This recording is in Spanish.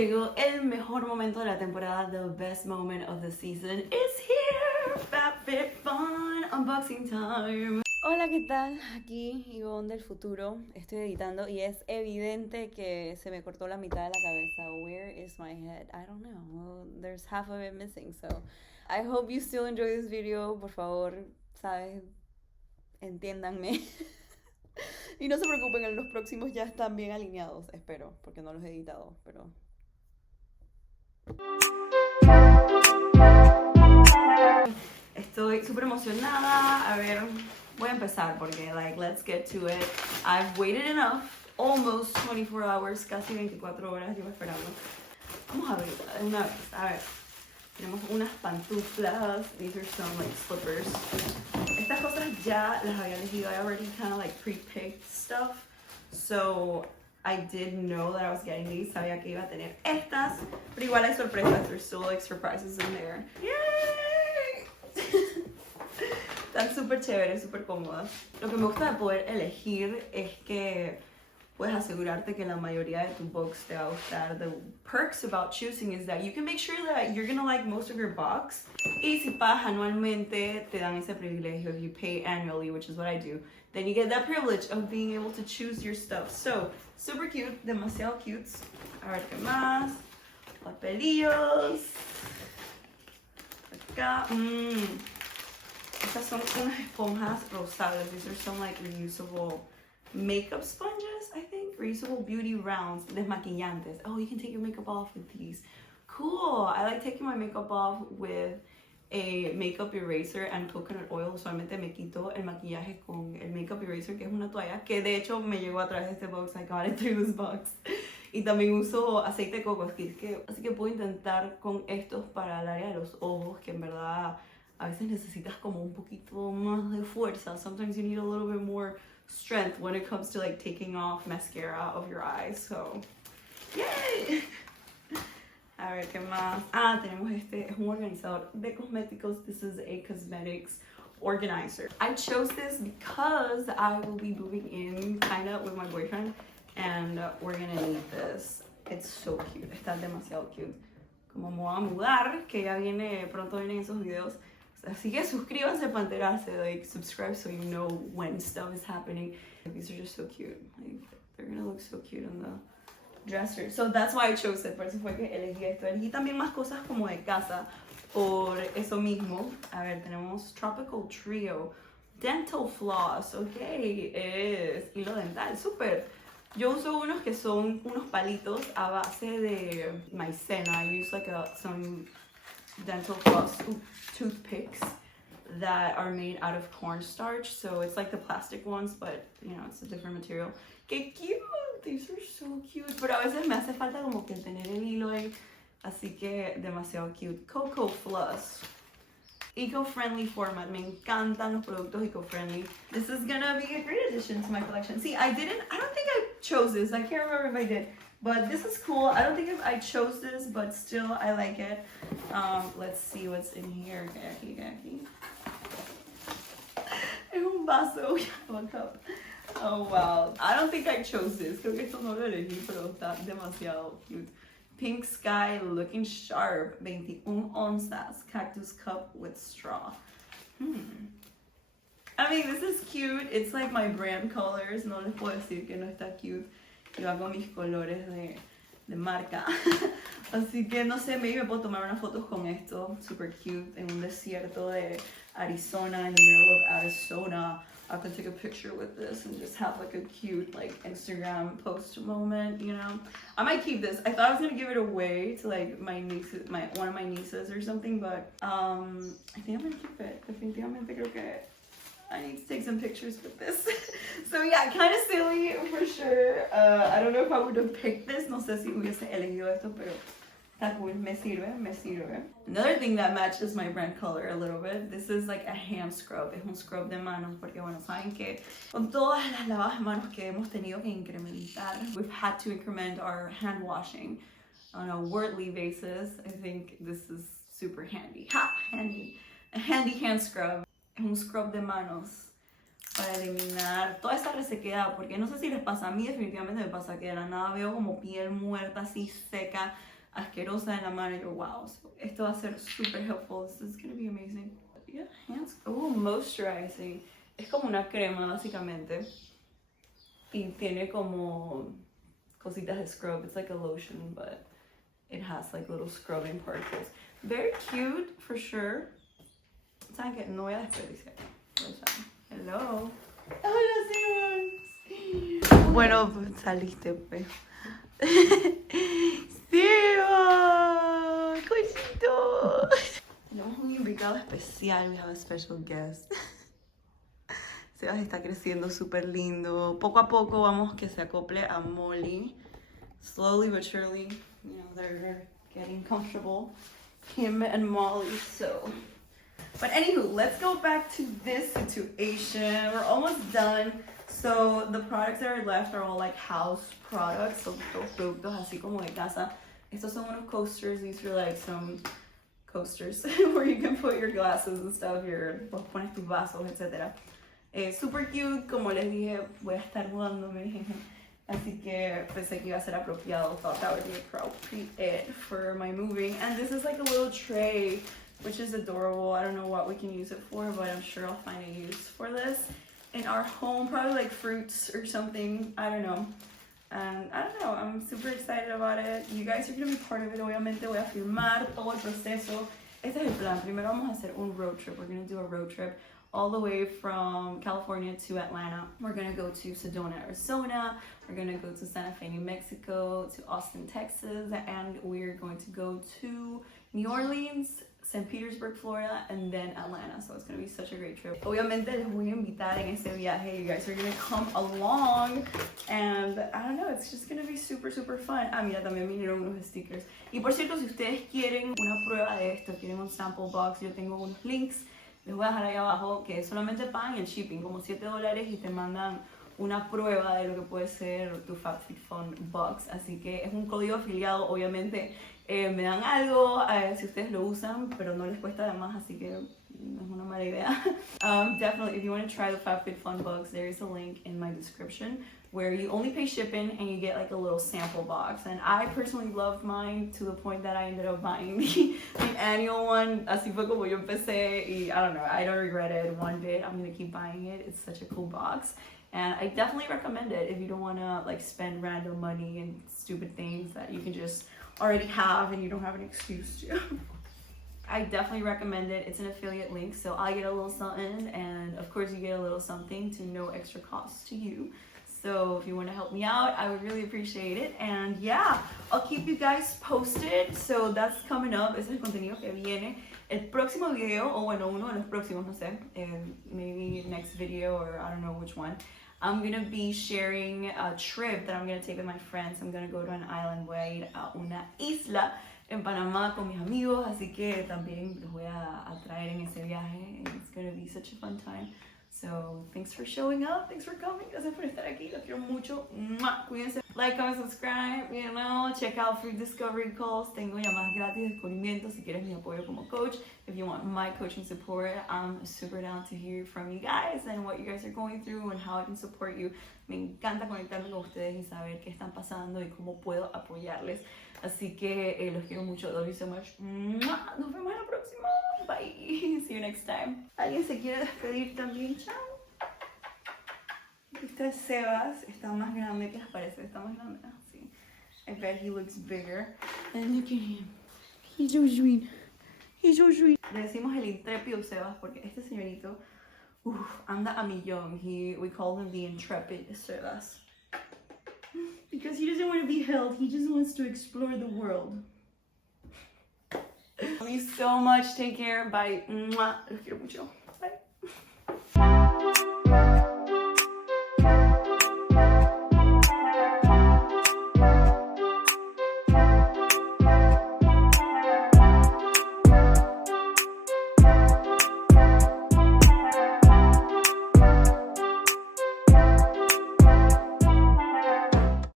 Llegó el mejor momento de la temporada. The best moment of the season is here. FabFitFun unboxing time. Hola, ¿qué tal? Aquí Ivonne del futuro. Estoy editando y es evidente que se me cortó la mitad de la cabeza. Where is my head? I don't know. There's half of it missing. So I hope you still enjoy this video. Por favor, ¿sabes? Entiéndanme. Y no se preocupen, en los próximos ya están bien alineados, espero, porque no los he editado, pero... Estoy súper emocionada. A ver, voy a empezar porque, like, let's get to it. I've waited enough, almost 24 hours, casi 24 horas llevo esperando. Vamos a ver, una vez, a ver. Tenemos unas pantuflas. These are some, like, slippers. Estas cosas ya las había elegido. I already kind of, like, pre-picked stuff. So, I did know that I was getting these. Sabía que iba a tener estas. Pero igual hay sorpresas. There's still, like, surprises in there. Yay! Están súper chéveres, súper cómodas. Lo que me gusta de poder elegir es que puedes asegurarte que la mayoría de tu box te va a gustar. The perks about choosing is that you can make sure that you're gonna like most of your box. Y si pagas anualmente, te dan ese privilegio. If you pay annually, which is what I do, then you get that privilege of being able to choose your stuff. So, super cute, demasiado cute. A ver qué más. Papelillos. Acá. Estas son unas esponjas rosadas. These are some like reusable makeup sponges, I think. Reusable beauty rounds. Desmaquillantes. Oh, you can take your makeup off with these. Cool. I like taking my makeup off with a makeup eraser and coconut oil. Usualmente me quito el maquillaje con el makeup eraser, que es una toalla, que de hecho me llegó a través de este box. I got it through this box. Y también uso aceite de coco, así que puedo intentar con estos para el área de los ojos, que en verdad a veces necesitas como un poquito más de fuerza. Sometimes you need a little bit more strength when it comes to like taking off mascara of your eyes. So, yay! A ver, ¿qué más? Tenemos este, es un organizador de cosméticos. This is a cosmetics organizer. I chose this because I will be moving in kind of with my boyfriend and we're gonna need this. It's so cute. Está demasiado cute. Como me voy a mudar, que ya viene, pronto vienen esos videos. Así que suscríbanse para enterarse, like subscribe so you know when stuff is happening. These are just so cute. Like, they're gonna look so cute on the dresser. So that's why I chose it. Por eso fue que elegí esto. Elegí también más cosas como de casa. Por eso mismo. A ver, tenemos Tropical Trio. Dental Floss. Ok, es hilo dental. Súper. Yo uso unos que son unos palitos a base de maicena. I use like some dental floss toothpicks that are made out of cornstarch, so it's like the plastic ones, but you know, it's a different material. ¡Qué cute! These are so cute. Pero a veces me hace falta como que tener el hilo ahí, así que demasiado cute. Cocoa Floss. Eco-friendly format. Me encantan los productos eco-friendly. This is gonna be a great addition to my collection. See, I don't think I chose this. I can't remember if I did. But this is cool. I don't think if I chose this, but still I like it. Let's see what's in here. Aquí. Es un vaso. A cup. Oh wow. I don't think I chose this. Creo que esto no lo elegí, pero está demasiado cute. Pink Sky Looking Sharp. 21 onzas. Cactus cup with straw. I mean, this is cute. It's like my brand colors. No les puedo decir que no está cute. Yo hago mis colores de marca. Así que no sé, maybe me puedo tomar unas fotos con esto. Super cute. En un desierto de Arizona, in the middle of Arizona. I could take a picture with this and just have like a cute like Instagram post moment, you know. I might keep this. I thought I was gonna give it away to like one of my nieces or something, but I think I'm gonna keep it. Definitivamente creo que I need to take some pictures with this. So yeah, kind of silly for sure. I don't know if I would have picked this. No sé si hubiese elegido esto, pero está cool. Me sirve. Another thing that matches my brand color a little bit. This is like a hand scrub. Es un scrub de manos porque bueno, saben que con todas las lavadas de manos que hemos tenido que incrementar, we've had to increment our hand washing on a worldly basis. I think this is super handy. Handy. A handy hand scrub. Un scrub de manos para eliminar toda esa resequedad, porque no sé si les pasa, a mí definitivamente me pasa que de la nada veo como piel muerta, así seca, asquerosa en la mano, y yo, wow, so esto va a ser super helpful, this is gonna be amazing. Yeah, hands, moisturizing, es como una crema básicamente, y tiene como cositas de scrub, it's like a lotion, but it has like little scrubbing particles. Very cute, for sure. ¿Saben qué? No voy a desperdiciar. Hello. Hola, Sebas. Bueno, saliste, pues. Sebas, cosito. Tenemos un invitado especial. We have a special guest. Sebas está creciendo súper lindo. Poco a poco vamos que se acople a Molly. Slowly but surely, you know, they're getting comfortable. Him and Molly, so. But anywho, let's go back to this situation. We're almost done. So the products that are left are all like house products. So los productos así como de casa. Estos son unos coasters. These are like some coasters where you can put your glasses and stuff. Vos pones tus vasos, etc. Super cute. Como les dije, voy a estar mudándome. Así que pensé que iba a ser apropiado. Thought that would be appropriate for my moving. And this is like a little tray, which is adorable. I don't know what we can use it for, but I'm sure I'll find a use for this in our home. Probably like fruits or something. I don't know. And I don't know, I'm super excited about it. You guys are going to be part of it. Obviamente voy a filmar todo el proceso. Este es el plan. Primero vamos a hacer un road trip. We're going to do a road trip all the way from California to Atlanta. We're going to go to Sedona, Arizona. We're going to go to Santa Fe, New Mexico, to Austin, Texas. And we're going to go to New Orleans, St. Petersburg, Florida, and then Atlanta. So it's going to be such a great trip. Obviamente les voy a invitar en este viaje. You guys are going to come along. And I don't know, it's just going to be super, super fun. Ah, mira, también vinieron unos stickers. Y por cierto, si ustedes quieren una prueba de esto, quieren un sample box, yo tengo unos links. Les voy a dejar ahí abajo que solamente pagan el shipping, como $7, y te mandan una prueba de lo que puede ser tu FabFitFun box. Así que es un código afiliado, obviamente. Me dan algo si ustedes lo usan, pero no les cuesta de más, así que no es una mala idea. Definitely, if you want to try the FabFitFun box, there is a link in my description where you only pay shipping and you get like a little sample box. And I personally loved mine to the point that I ended up buying the annual one. Así fue como yo empecé, y I don't know, I don't regret it one bit. I'm gonna keep buying it. It's such a cool box. And I definitely recommend it if you don't want to like spend random money and stupid things that you can just already have and you don't have an excuse to. I definitely recommend it. It's an affiliate link, so I get a little something, and of course you get a little something to no extra cost to you. So if you want to help me out, I would really appreciate it. And yeah, I'll keep you guys posted. So that's coming up. Ese es el contenido que viene. El próximo video, o bueno, uno de los próximos, no sé, maybe next video, or I don't know which one. I'm going to be sharing a trip that I'm going to take with my friends. I'm going to go to an island. Voy a ir a una isla en Panamá con mis amigos. Así que también los voy a traer en ese viaje. It's going to be such a fun time. So thanks for showing up. Thanks for coming. Gracias por estar aquí. Los quiero mucho. Cuídense. Like, comment, subscribe. You know, check out free discovery calls. Tengo llamadas gratis, descubrimientos. Si quieres mi apoyo como coach. If you want my coaching support, I'm super down to hear from you guys and what you guys are going through and how I can support you. Me encanta conectarme con ustedes y saber qué están pasando y cómo puedo apoyarles. Así que los quiero mucho. Love you so much. Nos vemos en la próxima. Bye. See you next time. ¿Alguien se quiere despedir también? Chao. Este es Sebas. Está más grande que parece. Está más grande. Sí. I bet he looks bigger. And look at him. He's so sweet. He's so sweet. Le decimos el intrépido Sebas porque este señorito anda a millón. We call him the intrepid Sebas. Because he doesn't want to be held. He just wants to explore the world. Love you so much. Take care. Bye. Los quiero mucho.